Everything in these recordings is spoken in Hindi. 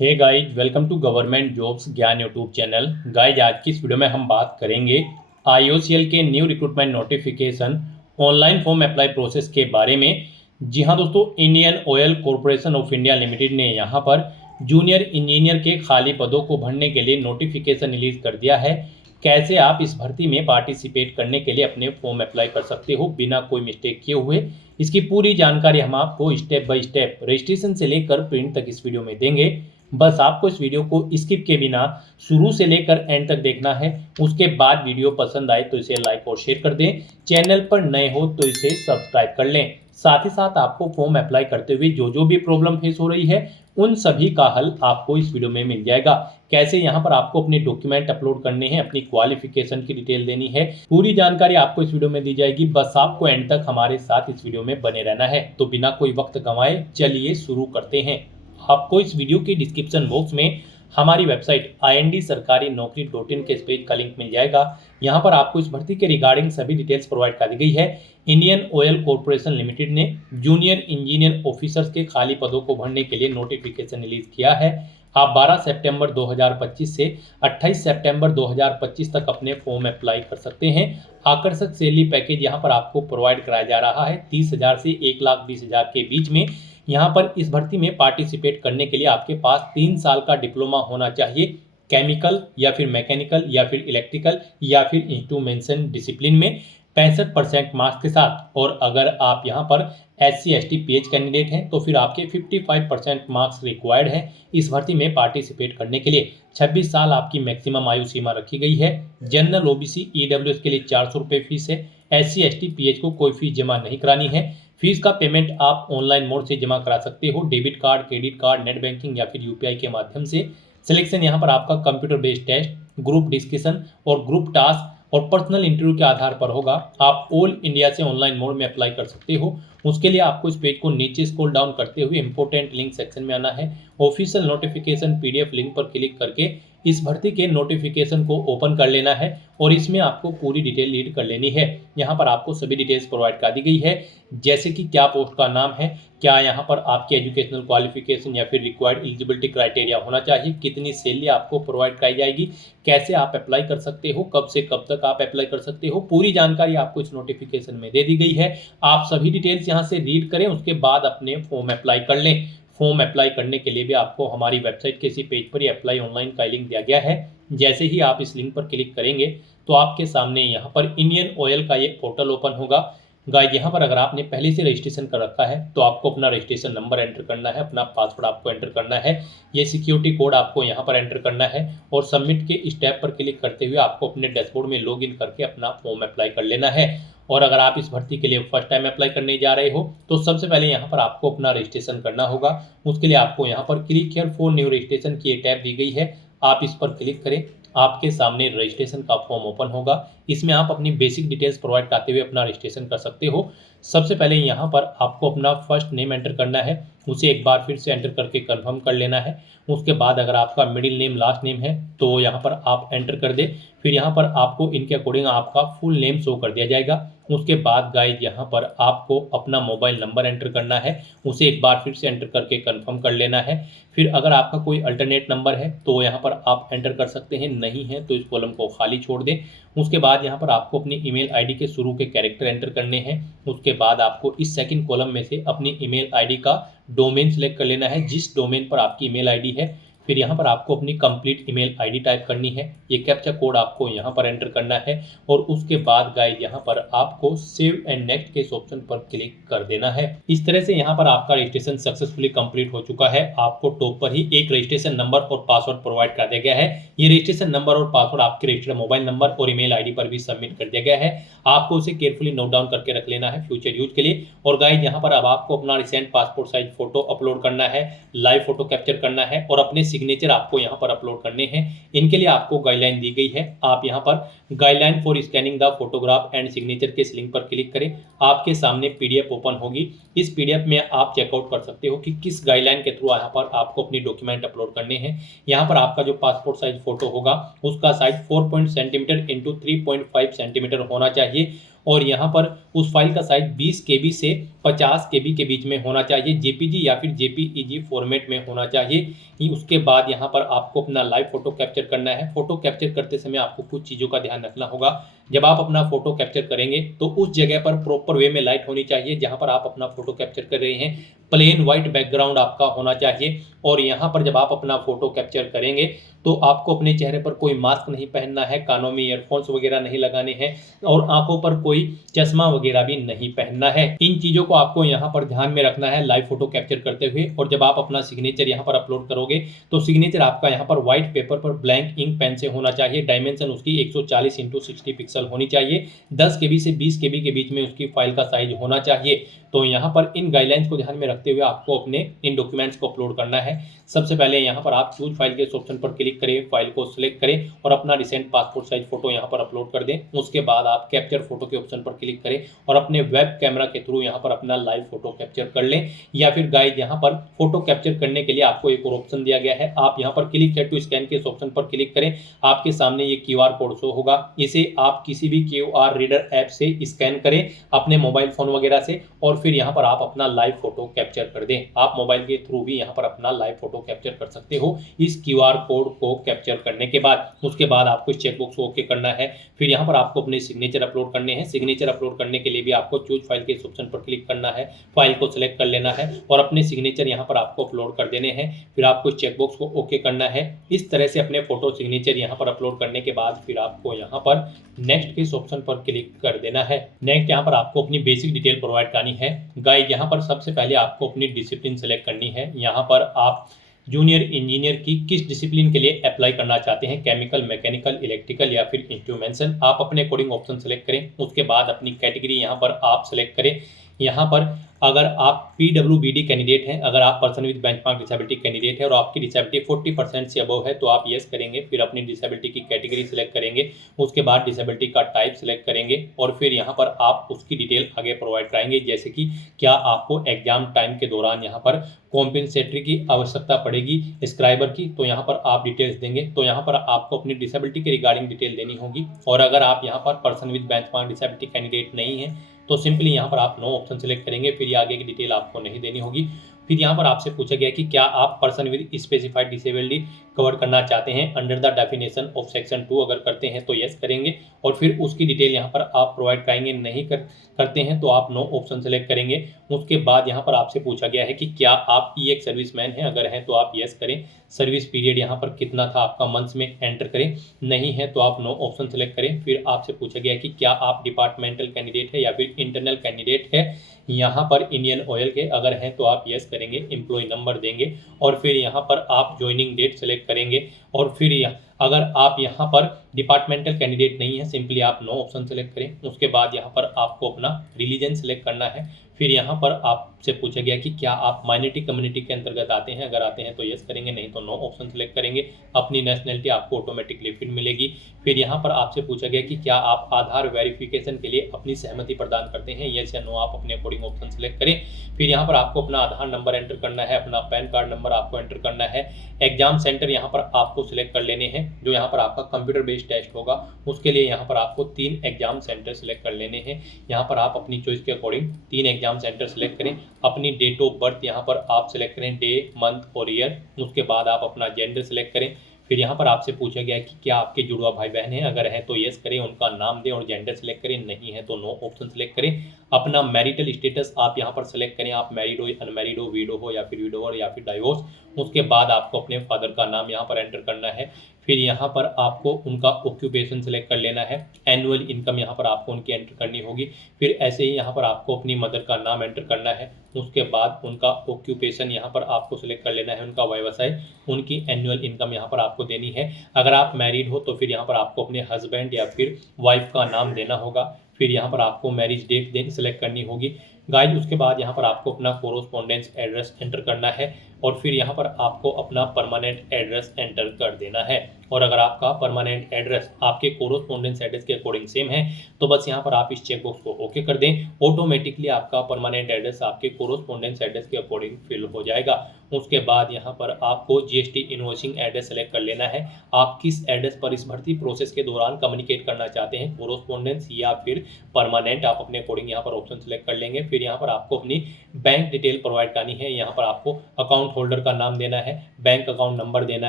Hey guys, welcome to government jobs Gyan YouTube channel. Guys, आज की इस वीडियो में हम बात करेंगे आईओसीएल के new recruitment notification online form apply process के बारे में। जी हाँ दोस्तों, Indian oil corporation of India limited ने यहाँ पर जूनियर इंजीनियर के खाली पदों को भरने के लिए नोटिफिकेशन रिलीज कर दिया है। कैसे आप इस भर्ती में पार्टिसिपेट करने के लिए अपने फॉर्म अप्लाई कर सकते हो बिना कोई मिस्टेक किए हुए, इसकी पूरी जानकारी हम आपको स्टेप बाय स्टेप रजिस्ट्रेशन से लेकर प्रिंट तक इस वीडियो में देंगे। बस आपको इस वीडियो को स्किप के बिना शुरू से लेकर एंड तक देखना है। उसके बाद वीडियो पसंद आए तो इसे लाइक और शेयर कर दें। चैनल पर नए हो तो इसे सब्सक्राइब कर लें। साथ ही साथ आपको फॉर्म अप्लाई करते हुए जो भी प्रॉब्लम फेस हो रही है उन सभी का हल आपको इस वीडियो में मिल जाएगा। कैसे यहाँ पर आपको अपने डॉक्यूमेंट अपलोड करने हैं, अपनी क्वालिफिकेशन की डिटेल देनी है, पूरी जानकारी आपको इस वीडियो में दी जाएगी। बस आपको एंड तक हमारे साथ इस वीडियो में बने रहना है। तो बिना कोई वक्त गंवाए चलिए शुरू करते हैं। आपको इस वीडियो के डिस्क्रिप्शन बॉक्स में हमारी वेबसाइट IND-sarkari-naukri.in के इस पेज का लिंक मिल जाएगा। यहाँ पर आपको इस भर्ती के रिगार्डिंग सभी डिटेल्स प्रोवाइड कर दी गई है। इंडियन ऑयल कॉरपोरेशन लिमिटेड ने जूनियर इंजीनियर ऑफिसर्स के खाली पदों को भरने के लिए नोटिफिकेशन रिलीज किया है। आप 12 सितंबर 2025 से 28 सितंबर 2025 तक अपने फॉर्म अप्लाई कर सकते हैं। आकर्षक सैलरी पैकेज यहाँ पर आपको प्रोवाइड कराया जा रहा है। 30,000 से 1,20,000 के बीच में। यहाँ पर इस भर्ती में पार्टिसिपेट करने के लिए आपके पास 3 साल का डिप्लोमा होना चाहिए, केमिकल या फिर मैकेनिकल या फिर इलेक्ट्रिकल या फिर इंस्ट्रूमेंटेशन डिसिप्लिन में 65% मार्क्स के साथ। और अगर आप यहाँ पर SC ST PH कैंडिडेट हैं तो फिर आपके 55% मार्क्स रिक्वायर्ड है इस भर्ती में पार्टिसिपेट करने के लिए। 26 साल आपकी मैक्सिमम आयु सीमा रखी गई है। जनरल OBC EWS के लिए 400 रुपये फीस है। SC ST PH को कोई फीस जमा नहीं करानी है। फीस का पेमेंट आप ऑनलाइन मोड से जमा करा सकते हो, debit card, credit card, net banking या फिर UPI के माध्यम से। सिलेक्शन यहाँ पर आपका computer based test, group discussion और ग्रुप टास्क और पर्सनल इंटरव्यू के आधार पर होगा। आप ऑल इंडिया से ऑनलाइन मोड में अप्लाई कर सकते हो। उसके लिए आपको इस पेज को नीचे स्क्रॉल डाउन करते हुए इंपॉर्टेंट लिंक सेक्शन में आना है। ऑफिशियल नोटिफिकेशन PDF लिंक पर क्लिक करके इस भर्ती के नोटिफिकेशन को ओपन कर लेना है और इसमें आपको पूरी डिटेल रीड कर लेनी है। यहाँ पर आपको सभी डिटेल्स प्रोवाइड कर दी गई है, जैसे कि क्या पोस्ट का नाम है, क्या यहाँ पर आपकी एजुकेशनल क्वालिफिकेशन या फिर रिक्वायर्ड एलिजिबिलिटी क्राइटेरिया होना चाहिए, कितनी सैलरी आपको प्रोवाइड कराई जाएगी, कैसे आप अप्लाई कर सकते हो, कब से कब तक आप अप्लाई कर सकते हो, पूरी जानकारी आपको इस नोटिफिकेशन में दे दी गई है। आप सभी डिटेल्स यहाँ से रीड करें, उसके बाद अपने फॉर्म अप्लाई कर लें। फॉर्म अप्लाई करने के लिए भी आपको हमारी वेबसाइट के इसी पेज पर ही अप्लाई ऑनलाइन का लिंक दिया गया है। जैसे ही आप इस लिंक पर क्लिक करेंगे तो आपके सामने यहाँ पर इंडियन ऑयल का ये पोर्टल ओपन होगा। गाइस, यहाँ पर अगर आपने पहले से रजिस्ट्रेशन कर रखा है तो आपको अपना रजिस्ट्रेशन नंबर एंटर करना है, अपना पासवर्ड आपको एंटर करना है, ये सिक्योरिटी कोड आपको यहाँ पर एंटर करना है और सबमिट के स्टेप पर क्लिक करते हुए आपको अपने डैशबोर्ड में लॉगिन करके अपना फॉर्म अप्लाई कर लेना है। और अगर आप इस भर्ती के लिए फर्स्ट टाइम अप्लाई करने जा रहे हो तो सबसे पहले यहाँ पर आपको अपना रजिस्ट्रेशन करना होगा। उसके लिए आपको यहाँ पर click here for new registration की एक टैब दी गई है, आप इस पर क्लिक करें। आपके सामने रजिस्ट्रेशन का फॉर्म ओपन होगा। इसमें आप अपनी बेसिक डिटेल्स प्रोवाइड करते हुए अपना रजिस्ट्रेशन कर सकते हो। सबसे पहले यहाँ पर आपको अपना फर्स्ट नेम एंटर करना है, उसे एक बार फिर से एंटर करके कंफर्म कर लेना है। उसके बाद अगर आपका मिडिल नेम लास्ट नेम है तो यहाँ पर आप एंटर कर दे। फिर यहाँ पर आपको इनके अकॉर्डिंग आपका फुल नेम शो कर दिया जाएगा। उसके बाद गाइज यहाँ पर आपको अपना मोबाइल नंबर एंटर करना है, उसे एक बार फिर से एंटर करके कंफर्म कर लेना है। फिर अगर आपका कोई अल्टरनेट नंबर है तो यहाँ पर आप एंटर कर सकते हैं, नहीं है तो इस कॉलम को खाली छोड़ दें। उसके बाद यहाँ पर आपको अपनी ईमेल आईडी के शुरू के कैरेक्टर एंटर करने हैं। उसके बाद आपको इस सेकंड कॉलम में से अपनी ईमेल आईडी का डोमेन सेलेक्ट कर लेना है, जिस डोमेन पर आपकी ईमेल आईडी है। फिर यहाँ पर आपको अपनी कंप्लीट ईमेल आईडी टाइप करनी है, ये कैप्चा कोड आपको यहाँ पर एंटर करना है और उसके बाद गाइस यहाँ पर आपको सेव एंड नेक्स्ट के इस ऑप्शन पर क्लिक कर देना है। इस तरह से यहाँ पर आपका रजिस्ट्रेशन सक्सेसफुली कंप्लीट हो चुका है। आपको टॉप पर ही एक रजिस्ट्रेशन नंबर और पासवर्ड प्रोवाइड कर दिया गया है। ये रजिस्ट्रेशन नंबर और पासवर्ड आपके रजिस्टर्ड मोबाइल नंबर और ईमेल आईडी पर भी सबमिट कर दिया गया है। आपको उसे केयरफुली नोट डाउन करके रख लेना है फ्यूचर यूज के लिए। और गाइस यहाँ पर अब आपको अपना recent passport size photo upload करना है, लाइव फोटो कैप्चर करना है और अपने सिग्नेचर आपको यहाँ पर अपलोड करने हैं। इनके लिए आपको गाइडलाइन दी गई है। आप यहाँ पर guideline for scanning the photograph and signature के इस लिंक पर क्लिक करें। आपके सामने PDF ओपन होगी। इस PDF में आप चेकआउट कर सकते हो कि किस गाइडलाइन के थ्रू यहाँ पर आपको अपनी डॉक्यूमेंट अपलोड करने हैं। यहाँ पर आपका जो पासपोर्ट साइज फोटो होगा उसका साइज 4 सेंटीमीटर इंटू 3.5 सेंटीमीटर होना चाहिए और यहाँ पर उस फाइल का साइज 20 KB से 50 KB के बीच में होना चाहिए, जेपीजी या फिर जेपीईजी फॉर्मेट में होना चाहिए। उसके बाद यहाँ पर आपको अपना लाइव फोटो कैप्चर करना है। फोटो कैप्चर करते समय आपको कुछ चीज़ों का ध्यान रखना होगा। जब आप अपना फोटो कैप्चर करेंगे तो उस जगह पर प्रॉपर वे में लाइट होनी चाहिए जहाँ पर आप अपना फोटो कैप्चर कर रहे हैं। प्लेन वाइट बैकग्राउंड आपका होना चाहिए। और यहाँ पर जब आप अपना फोटो कैप्चर करेंगे तो आपको अपने चेहरे पर कोई मास्क नहीं पहनना है, कानों में ईयरफोन्स वगैरह नहीं लगाने हैं और आंखों पर कोई चश्मा वगैरह भी नहीं पहनना है। इन चीज़ों को आपको यहाँ पर ध्यान में रखना है लाइव फोटो कैप्चर करते हुए। और जब आप अपना सिग्नेचर यहाँ पर अपलोड करोगे तो सिग्नेचर आपका यहाँ पर व्हाइट पेपर पर ब्लैंक इंक पेन से होना चाहिए। डायमेंशन उसकी 140x60 पिक्सल होनी चाहिए। 10 KB से 20 KB के बीच में उसकी फाइल का साइज होना चाहिए। तो यहाँ पर इन गाइडलाइंस को ध्यान में रखते हुए आपको अपने इन डॉक्यूमेंट्स को अपलोड करना है। सबसे पहले यहाँ पर आप चूज फाइल के इस ऑप्शन पर क्लिक करें, फाइल को सिलेक्ट करें और अपना रिसेंट पासपोर्ट साइज फोटो यहाँ पर अपलोड कर दें। उसके बाद आप कैप्चर फोटो के ऑप्शन पर क्लिक करें और अपने वेब कैमरा के थ्रू यहाँ पर अपना लाइव फोटो कैप्चर कर लें। या फिर गाइड यहाँ पर फोटो कैप्चर करने के लिए आपको एक और ऑप्शन दिया गया है। आप यहाँ पर क्लिक है टू स्कैन के इस ऑप्शन पर क्लिक करें। आपके सामने ये QR कोड शो होगा। इसे आप किसी भी QR रीडर ऐप से स्कैन करें अपने मोबाइल फोन वगैरह से और फिर यहाँ पर आप अपना लाइव फोटो कैप्चर कर दें। आप मोबाइल के थ्रू भी यहाँ पर अपना लाइव फोटो कैप्चर कर सकते हो इस QR कोड को कैप्चर करने के बाद। उसके बाद आपको इस चेकबॉक्स को ओके करना है। फिर यहाँ पर आपको अपने सिग्नेचर अपलोड करने हैं। सिग्नेचर अपलोड करने के लिए भी आपको चूज फाइल के इस ऑप्शन पर क्लिक करना है, फाइल को सिलेक्ट कर लेना है और अपने सिग्नेचर यहाँ पर आपको अपलोड कर देने हैं। फिर आपको चेकबॉक्स को ओके करना है। इस तरह से अपने फोटो सिग्नेचर यहाँ पर अपलोड करने के बाद फिर आपको यहाँ पर नेक्स्ट के इस ऑप्शन पर क्लिक कर देना है। नेक्स्ट यहाँ पर आपको अपनी बेसिक डिटेल प्रोवाइड करनी है। गाइड यहाँ पर सबसे पहले आपको अपनी डिसिप्लिन सेलेक्ट करनी है। यहाँ पर आप जूनियर इंजीनियर की किस डिसिप्लिन के लिए अप्लाई करना चाहते हैं, केमिकल, मैकेनिकल, इलेक्ट्रिकल या फिर इंस्ट्रूमेंटेशन। आप अपने अकॉर्डिंग ऑप्शन सेलेक्ट करें। उसके बाद अपनी कैटेगरी यहाँ पर आप सेलेक्ट करें। यहाँ पर अगर आप PWBD कैंडिडेट हैं, अगर आप person with benchmark disability candidate है और आपकी डिसेबिलिटी 40% से अबव है तो आप यस करेंगे। फिर अपनी डिसेबिलिटी की कैटेगरी सेलेक्ट करेंगे। उसके बाद डिसेबिलिटी का टाइप सेलेक्ट करेंगे और फिर यहाँ पर आप उसकी डिटेल आगे प्रोवाइड कराएंगे, जैसे कि क्या आपको एग्जाम टाइम के दौरान यहाँ पर कॉम्पेंसेटरी की आवश्यकता पड़ेगी, स्क्राइबर की, तो यहाँ पर आप डिटेल्स देंगे। तो यहाँ पर आपको अपनी डिसेबिलिटी के रिगार्डिंग डिटेल देनी होगी। और अगर आप यहाँ पर person with benchmark disability candidate नहीं है तो सिंपली यहाँ पर आप नो ऑप्शन सेलेक्ट करेंगे। फिर ये आगे की डिटेल आपको नहीं देनी होगी। फिर यहाँ पर आपसे पूछा गया कि क्या आप person with specified disability cover करना चाहते हैं under the definition of section 2। अगर करते हैं तो यस करेंगे और फिर उसकी डिटेल यहाँ पर आप प्रोवाइड कराएंगे। नहीं करते हैं तो आप नो ऑप्शन सेलेक्ट करेंगे। उसके बाद यहाँ पर आपसे पूछा गया है कि क्या आप एक सर्विसमैन हैं, अगर हैं तो आप यस करें। सर्विस पीरियड यहाँ पर कितना था आपका, मंथ्स में एंटर करें। नहीं है तो आप नो ऑप्शन सेलेक्ट करें। फिर आपसे पूछा गया है कि क्या आप डिपार्टमेंटल कैंडिडेट है या फिर इंटरनल कैंडिडेट है यहाँ पर इंडियन ऑयल के, अगर हैं तो आप यस करेंगे, एम्प्लॉय नंबर देंगे और फिर यहाँ पर आप ज्वाइनिंग डेट सेलेक्ट करेंगे। और फिर अगर आप यहाँ पर डिपार्टमेंटल कैंडिडेट नहीं है सिंपली आप नो ऑप्शन सेलेक्ट करें। उसके बाद यहाँ पर आपको अपना रिलीजन सेलेक्ट करना है। फिर यहाँ पर आपसे पूछा गया कि क्या आप माइनॉरिटी कम्युनिटी के अंतर्गत आते हैं, अगर आते हैं तो यस करेंगे, नहीं तो नो ऑप्शन सेलेक्ट करेंगे। अपनी नेशनलिटी आपको ऑटोमेटिकली फिर मिलेगी। फिर यहाँ पर आपसे पूछा गया कि क्या आप आधार वेरिफिकेशन के लिए अपनी सहमति प्रदान करते हैं, यस या नो, आप अपने अकॉर्डिंग ऑप्शन सेलेक्ट करें। फिर यहाँ पर आपको अपना आधार नंबर एंटर करना है, अपना पैन कार्ड नंबर आपको एंटर करना है। एग्जाम सेंटर यहाँ पर आपको सिलेक्ट कर लेने हैं, जो यहाँ पर आपका कंप्यूटर बेस्ड टेस्ट होगा। उसके लिए यहाँ पर आपको 3 एग्जाम सेंटर सेलेक्ट कर लेने हैं। यहाँ पर आप अपनी चॉइस के अकॉर्डिंग 3 एग्जाम सेंटर सेलेक्ट करें। अपनी डेट ऑफ बर्थ यहाँ पर आप सेलेक्ट करें, डे, मंथ और ईयर। उसके बाद आप अपना जेंडर सेलेक्ट करें। फिर यहाँ पर आपसे पूछा गया है कि क्या आपके जुड़वा भाई बहन हैं, अगर है तो यस करें, उनका नाम दें और जेंडर सेलेक्ट करें। नहीं है तो नो ऑप्शन सेलेक्ट करें। अपना मैरिटल स्टेटस आप यहाँ पर सेलेक्ट करें, आप मैरिड हो, अनमैरिड हो, विडो हो या फिर विडोवर या फिर डाइवोर्स। उसके बाद आपको अपने फादर का नाम यहाँ पर एंटर करना है। फिर यहाँ पर आपको उनका ऑक्यूपेशन सेलेक्ट कर लेना है। एनुअल इनकम यहाँ पर आपको उनकी एंटर करनी होगी। फिर ऐसे ही यहाँ पर आपको अपनी मदर का नाम एंटर करना है। उसके बाद उनका ऑक्यूपेशन यहाँ पर आपको सेलेक्ट कर लेना है, उनका व्यवसाय, उनकी एनुअल इनकम यहाँ पर आपको देनी है। अगर आप मैरिड हो तो फिर यहाँ पर आपको अपने हस्बैंड या फिर वाइफ का नाम देना होगा। फिर यहाँ पर आपको मैरिज डेट सेलेक्ट करनी होगी गाइज। उसके बाद यहाँ पर आपको अपना कोरोस्पोंडेंस एड्रेस एंटर करना है और फिर यहाँ पर आपको अपना परमानेंट एड्रेस एंटर कर देना है। और अगर आपका परमानेंट एड्रेस आपके कोरोस्पोंडेंस एड्रेस के अकॉर्डिंग सेम है तो बस यहाँ पर आप इस चेकबॉक्स को ओके कर दें। ऑटोमेटिकली आपका परमानेंट एड्रेस आपके कोरोस्पोंडेंस एड्रेस के अकॉर्डिंग फिल हो जाएगा। उसके बाद यहाँ पर आपको जीएसटी इनवॉइसिंग एड्रेस सेलेक्ट कर लेना है। आप किस एड्रेस पर इस भर्ती प्रोसेस के दौरान कम्युनिकेट करना चाहते हैं, कोरोस्पोंडेंस या फिर परमानेंट, आप अपने अकॉर्डिंग यहाँ पर ऑप्शन सेलेक्ट कर लेंगे। फिर यहाँ पर आपको अपनी बैंक डिटेल प्रोवाइड करनी है। यहाँ पर आपको अकाउंट होल्डर का नाम देना है, बैंक अकाउंट नंबर देना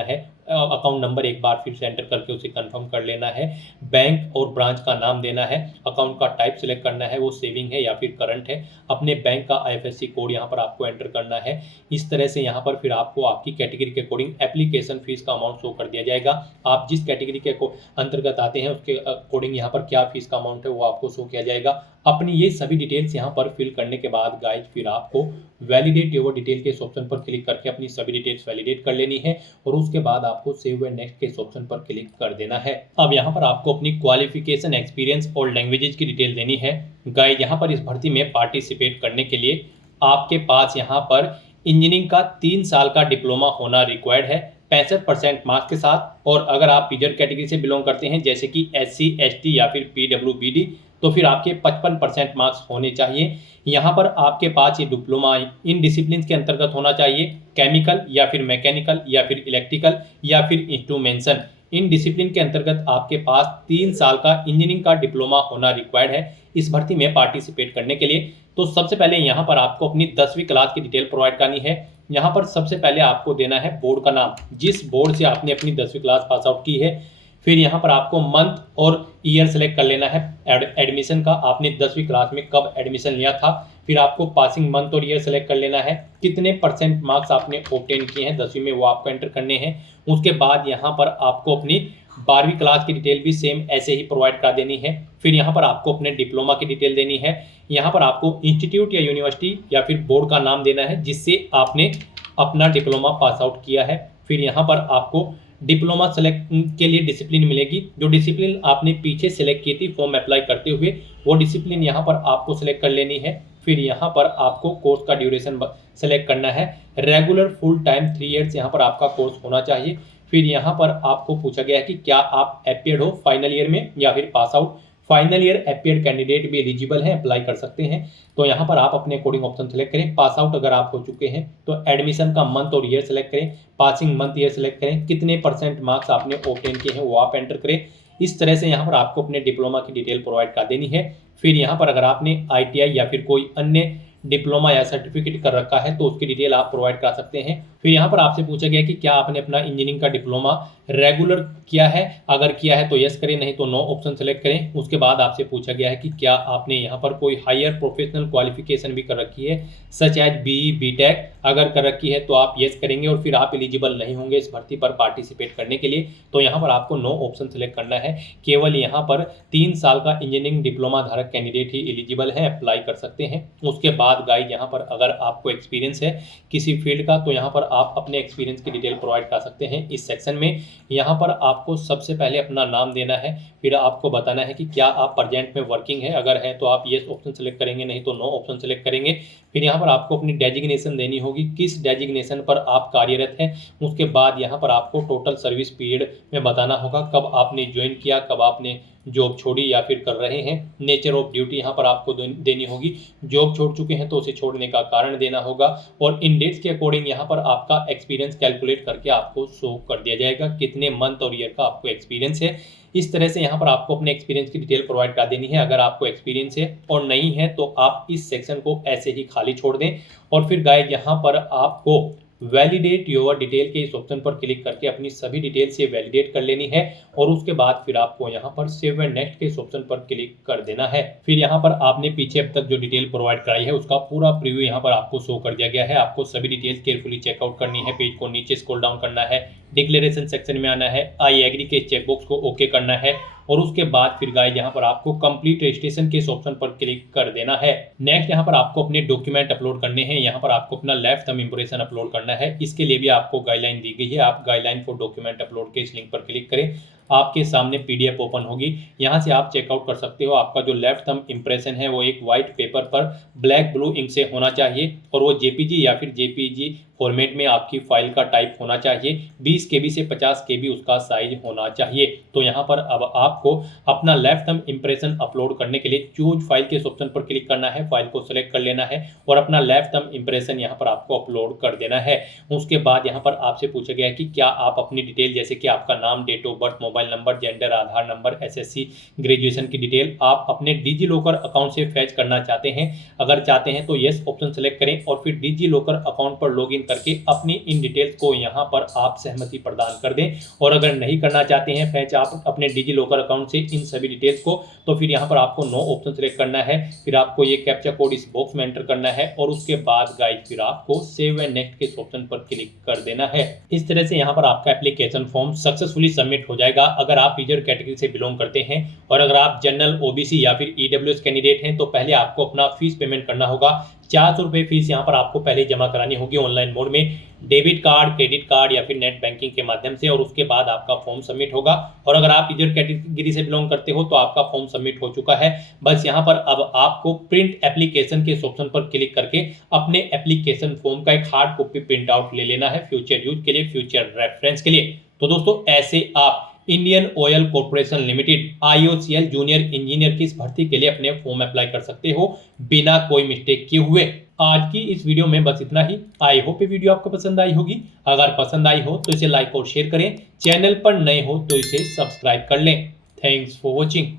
है, अकाउंट नंबर एक बार फिर से एंटर करके उसे कंफर्म कर लेना है, बैंक और ब्रांच का नाम देना है, अकाउंट का टाइप सेलेक्ट करना है, वो सेविंग है या फिर करंट है, अपने बैंक का आईएफएससी कोड यहाँ पर आपको एंटर करना है। इस तरह से यहाँ पर फिर आपको आपकी कैटेगरी के अकॉर्डिंग एप्लीकेशन फीस का अमाउंट शो कर दिया जाएगा। आप जिस कैटेगरी के अंतर्गत आते हैं उसके अकॉर्डिंग यहाँ पर क्या फीस का अमाउंट है वो आपको शो किया जाएगा। अपनी ये सभी डिटेल्स यहाँ पर फिल करने के बाद गाइज फिर आपको वैलिडेट योर डिटेल के इस ऑप्शन पर क्लिक करके अपनी सभी डिटेल्स वैलिडेट कर लेनी है और उसके बाद आपको सेव एंड नेक्स्ट के इस ऑप्शन पर क्लिक कर देना है। अब यहाँ पर आपको अपनी क्वालिफिकेशन, एक्सपीरियंस और लैंग्वेजेस की डिटेल देनी है। गाइज यहाँ पर इस भर्ती में पार्टिसिपेट करने के लिए आपके पास यहाँ पर इंजीनियरिंग का 3 साल का डिप्लोमा होना रिक्वायर्ड है 65% मार्क्स के साथ। और अगर आप रिजर्व कैटेगरी से बिलोंग करते हैं जैसे कि SC, ST या फिर PWBD तो फिर आपके 55% मार्क्स होने चाहिए। यहाँ पर आपके पास ये डिप्लोमा इन डिसिप्लिन के अंतर्गत होना चाहिए, केमिकल या फिर मैकेनिकल या फिर इलेक्ट्रिकल या फिर इंस्ट्रूमेंटेशन। इन डिसिप्लिन के अंतर्गत आपके पास 3 साल का इंजीनियरिंग का डिप्लोमा होना रिक्वायर्ड है इस भर्ती में पार्टिसिपेट करने के लिए। तो सबसे पहले यहाँ पर आपको अपनी 10वीं क्लास की डिटेल प्रोवाइड करनी है। यहाँ पर सबसे पहले आपको देना है बोर्ड का नाम, जिस बोर्ड से आपने अपनी 10वीं क्लास पास आउट की है। फिर यहाँ पर आपको मंथ और ईयर सेलेक्ट कर लेना है एडमिशन का, आपने 10वीं क्लास में कब एडमिशन लिया था। फिर आपको पासिंग मंथ और ईयर सेलेक्ट कर लेना है, कितने % मार्क्स आपने ऑब्टेन किए हैं 10वीं में वो आपको एंटर करने हैं। उसके बाद यहाँ पर आपको अपनी 12वीं क्लास की डिटेल भी सेम ऐसे ही प्रोवाइड कर देनी है। फिर यहाँ पर आपको अपने डिप्लोमा की डिटेल देनी है। यहाँ पर आपको इंस्टीट्यूट या यूनिवर्सिटी या फिर बोर्ड का नाम देना है जिससे आपने अपना डिप्लोमा पास आउट किया है। फिर यहाँ पर आपको डिप्लोमा सेलेक्ट के लिए डिसिप्लिन मिलेगी, जो डिसिप्लिन आपने पीछे सेलेक्ट की थी फॉर्म अप्लाई करते हुए वो डिसिप्लिन यहाँ पर आपको सेलेक्ट कर लेनी है। फिर यहाँ पर आपको कोर्स का ड्यूरेशन सेलेक्ट करना है, रेगुलर फुल टाइम 3 इयर्स यहाँ पर आपका कोर्स होना चाहिए। फिर यहाँ पर आपको पूछा गया है कि क्या आप अपीयर्ड हो फाइनल ईयर में या फिर pass out. Final year appeared candidate भी एलिजिबल हैं, अप्लाई कर सकते हैं। तो यहाँ पर आप अपने अकॉर्डिंग ऑप्शन सेलेक्ट करें। पास आउट अगर आप हो चुके हैं तो एडमिशन का मंथ और ईयर सेलेक्ट करें, पासिंग मंथ ईयर सेलेक्ट करें, कितने % मार्क्स आपने ऑब्टेन किए हैं वो आप एंटर करें। इस तरह से यहाँ पर आपको अपने डिप्लोमा की डिटेल प्रोवाइड कर देनी है। फिर यहाँ पर अगर आपने ITI या फिर कोई अन्य डिप्लोमा या सर्टिफिकेट कर रखा है तो उसकी डिटेल आप प्रोवाइड कर सकते हैं। फिर यहाँ पर आपसे पूछा गया कि क्या आपने अपना इंजीनियरिंग का डिप्लोमा रेगुलर किया है, अगर किया है तो यस करें, नहीं तो नो ऑप्शन सेलेक्ट करें। उसके बाद आपसे पूछा गया है कि क्या आपने यहाँ पर कोई हायर प्रोफेशनल क्वालिफिकेशन भी कर रखी है सच एज BE, BTech, अगर कर रखी है तो आप यस करेंगे और फिर आप एलिजिबल नहीं होंगे इस भर्ती पर पार्टिसिपेट करने के लिए। तो यहाँ पर आपको नो ऑप्शन सेलेक्ट करना है। केवल यहाँ पर 3 साल का इंजीनियरिंग डिप्लोमा धारक कैंडिडेट ही एलिजिबल है, अप्लाई कर सकते हैं। उसके बाद गाइड यहाँ पर अगर आपको एक्सपीरियंस है किसी फील्ड का तो यहाँ पर आप अपने एक्सपीरियंस की डिटेल प्रोवाइड कर सकते हैं इस सेक्शन में। यहाँ पर आपको सबसे पहले अपना नाम देना है, फिर आपको बताना है कि क्या आप प्रेजेंट में वर्किंग है, अगर है तो आप येस ऑप्शन सेलेक्ट करेंगे, नहीं तो नो ऑप्शन सेलेक्ट करेंगे। फिर यहाँ पर आपको अपनी डेजिग्नेशन देनी होगी, किस डेजिग्नेशन पर आप कार्यरत हैं। उसके बाद यहाँ पर आपको टोटल सर्विस पीरियड में बताना होगा, कब आपने ज्वाइन किया, कब आपने जॉब छोड़ी या फिर कर रहे हैं। नेचर ऑफ ड्यूटी यहाँ पर आपको देनी होगी, जॉब छोड़ चुके हैं तो उसे छोड़ने का कारण देना होगा। और इन डेट्स के अकॉर्डिंग यहाँ पर आपका एक्सपीरियंस कैलकुलेट करके आपको शो कर दिया जाएगा कितने मंथ और ईयर का आपको एक्सपीरियंस है। इस तरह से यहाँ पर आपको अपने एक्सपीरियंस की डिटेल प्रोवाइड कर देनी है। अगर आपको एक्सपीरियंस है और नहीं है तो आप इस सेक्शन को ऐसे ही खाली छोड़ दें। और फिर गाइड यहाँ पर आपको वैलिडेट योर डिटेल के इस ऑप्शन पर क्लिक करके अपनी सभी डिटेल से वैलिडेट कर लेनी है और उसके बाद फिर आपको यहाँ पर सेव एंड नेक्स्ट के इस ऑप्शन पर क्लिक कर देना है। फिर यहाँ पर आपने पीछे अब तक जो डिटेल प्रोवाइड कराई है उसका पूरा प्रीव्यू यहाँ पर आपको शो कर दिया गया है। आपको सभी डिटेल्स केयरफुली चेकआउट करनी है, पेज को नीचे स्क्रॉल डाउन करना है, डिक्लेरेशन सेक्शन में आना है, आई एग्री के चेकबॉक्स को ओके करना है और उसके बाद फिर गाइस यहाँ पर आपको कंप्लीट रजिस्ट्रेशन के इस ऑप्शन पर क्लिक कर देना है। नेक्स्ट यहाँ पर आपको अपने डॉक्यूमेंट अपलोड करने हैं। यहाँ पर आपको अपना लेफ्ट थंब इंप्रेशन अपलोड करना है। इसके लिए भी आपको गाइडलाइन दी गई है, आप गाइडलाइन फॉर डॉक्यूमेंट अपलोड के इस लिंक पर क्लिक करें। आपके सामने पीडीएफ ओपन होगी। यहाँ से आप चेकआउट कर सकते हो। आपका जो लेफ्ट थंब इम्प्रेशन है वो एक वाइट पेपर पर ब्लैक ब्लू इंक से होना चाहिए और वो जेपीजी या फिर जेपीजी फॉर्मेट में आपकी फाइल का टाइप होना चाहिए। 20 केबी से 50 केबी उसका साइज होना चाहिए। तो यहाँ पर अब आपको अपना लेफ्ट थंब इम्प्रेशन अपलोड करने के लिए चूज फाइल के ऑप्शन पर क्लिक करना है, फाइल को सिलेक्ट कर लेना है और अपना लेफ्ट थंब इम्प्रेशन यहाँ पर आपको अपलोड कर देना है। उसके बाद यहाँ पर आपसे पूछा गया है कि क्या आप अपनी डिटेल जैसे कि आपका नाम, date of birth, mobile number, gender, Aadhaar number, SSC, graduation की डिटेल आप अपने डिजी लॉकर अकाउंट से फैच करना चाहते हैं। अगर चाहते हैं तो येस ऑप्शन सेलेक्ट करें और फिर डिजी लॉकर अकाउंट पर लॉगिन करके अपनी इन डिटेल्स को यहाँ पर आप सहमति प्रदान कर दें। और अगर नहीं करना चाहते हैं फैच आप अपने डिजी लॉकर अकाउंट से इन सभी डिटेल्स को, तो फिर यहाँ पर आपको नो ऑप्शन सेलेक्ट करना है। फिर आपको ये कैप्चा कोड इस बॉक्स में एंटर करना है और उसके बाद गाइस फिर आपको सेव एंड नेक्स्ट के ऑप्शन पर क्लिक कर देना है। इस तरह से यहाँ पर आपका एप्लीकेशन फॉर्म सक्सेसफुली सबमिट हो जाएगा। अगर आप रिजर्व कैटेगरी से बिलोंग करते हैं और अगर आप जनरल, ओबीसी या फिर ईडब्ल्यूएस कैंडिडेट हैं तो पहले आपको अपना फीस पेमेंट करना होगा। 400 रुपये फीस यहाँ पर आपको पहले जमा करानी होगी ऑनलाइन मोड में, डेबिट कार्ड, क्रेडिट कार्ड या फिर नेट बैंकिंग के माध्यम से, और उसके बाद आपका फॉर्म सबमिट होगा। और अगर आप रिजर्व कैटेगरी से बिलोंग करते हो तो आपका फॉर्म सबमिट हो चुका है। बस यहाँ पर अब आपको प्रिंट एप्लीकेशन के ऑप्शन पर क्लिक करके अपने एप्लीकेशन फॉर्म का एक हार्ड कॉपी प्रिंट आउट ले लेना है फ्यूचर यूज के लिए, फ्यूचर रेफरेंस के लिए। तो दोस्तों ऐसे आप Indian oil corporation limited IOCL junior engineer की इस भर्ती के लिए अपने फॉर्म अप्लाई कर सकते हो बिना कोई मिस्टेक किए हुए। आज की इस वीडियो में बस इतना ही। आई होप ये वीडियो आपको पसंद आई होगी। अगर पसंद आई हो तो इसे लाइक और शेयर करें। चैनल पर नए हो तो इसे सब्सक्राइब कर लें। Thanks for watching.